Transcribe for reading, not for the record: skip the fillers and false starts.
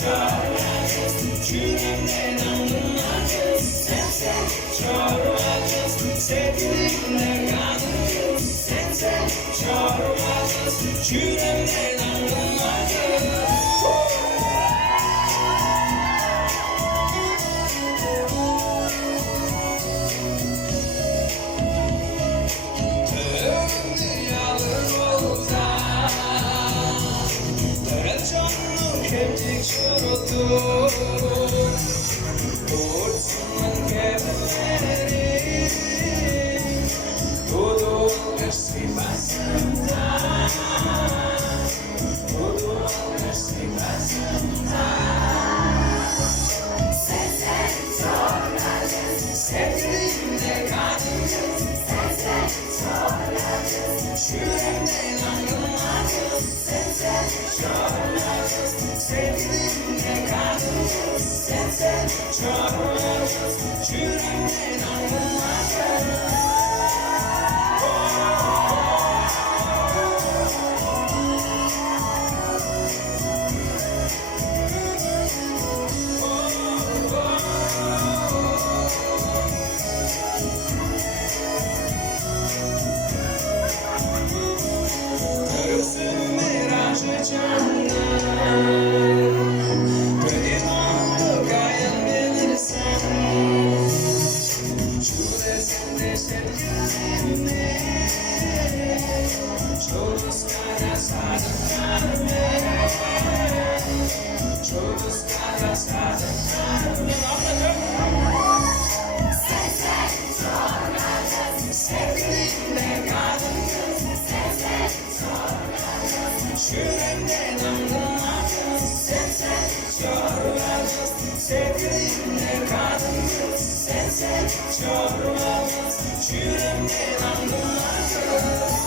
çağırmaz, yüreğimden anlamaz. Sense çağırmaz, sevgilimle kaldım. Sense çağırmaz, yüreğimden anlamaz. Kemik çürüdü, kurşunun gemileri, Dudul ısı basında, Dudul ısı basında. Sensen zorladın, sevgilimle kaldın. Sensen zorladın, yüreğimden anlamadın. Sensen zorladın, sevgilimle kaldın. Sensen zorladın, yüreğimden anlamadın. Yüreğimden anlamadın, sensen çağırmaz. Sevgilimle kaldın, sensen çağırmaz. Yüreğimden anlamadın.